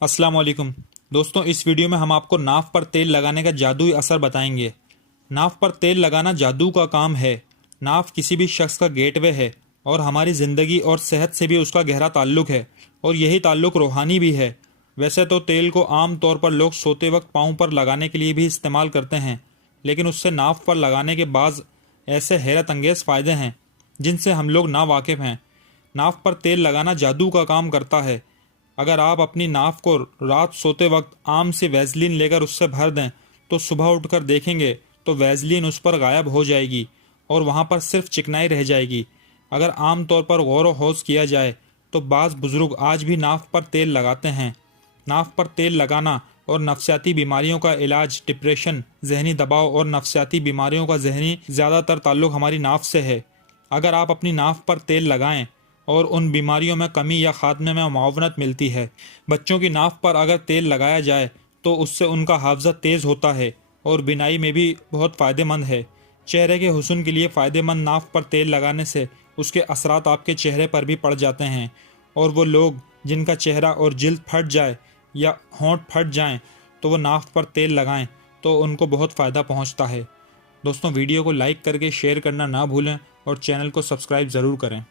अस्सलाम वालेकुम दोस्तों, इस वीडियो में हम आपको नाफ पर तेल लगाने का जादुई असर बताएंगे। नाफ पर तेल लगाना जादू का काम है। नाफ किसी भी शख्स का गेटवे है और हमारी ज़िंदगी और सेहत से भी उसका गहरा ताल्लुक़ है, और यही ताल्लुक़ रूहानी भी है। वैसे तो तेल को आम तौर पर लोग सोते वक्त पाँव पर लगाने के लिए भी इस्तेमाल करते हैं, लेकिन उससे नाफ पर लगाने के बाज़ ऐसे हैरत अंगेज़ फ़ायदे हैं जिनसे हम लोग ना वाकिफ़ हैं। नाफ पर तेल लगाना जादू का काम करता है। अगर आप अपनी नाफ को रात सोते वक्त आम से वैसलीन लेकर उससे भर दें तो सुबह उठकर देखेंगे तो वैसलीन उस पर गायब हो जाएगी और वहाँ पर सिर्फ चिकनाई रह जाएगी। अगर आम तौर पर गौर व हौस किया जाए तो बाज़ बुज़ुर्ग आज भी नाफ पर तेल लगाते हैं। नाफ पर तेल लगाना और नफसियाती बीमारियों का इलाज, डिप्रेशन, जहनी दबाव और नफसियाती बीमारियों का जहनी ज़्यादातर ताल्लुक़ हमारी नाफ से है। अगर आप अपनी नाफ पर तेल लगाएं और उन बीमारियों में कमी या खात्मे में मुआवनत मिलती है। बच्चों की नाफ पर अगर तेल लगाया जाए तो उससे उनका हाफजा तेज़ होता है और बिनाई में भी बहुत फ़ायदेमंद है। चेहरे के हुस्न के लिए फ़ायदेमंद नाफ पर तेल लगाने से उसके असरात आपके चेहरे पर भी पड़ जाते हैं, और वो लोग जिनका चेहरा और जिल्द फट जाए या होंठ फट जाएं तो वो नाफ पर तेल लगाएं तो उनको बहुत फ़ायदा पहुंचता है। दोस्तों, वीडियो को लाइक करके शेयर करना ना भूलें और चैनल को सब्सक्राइब ज़रूर करें।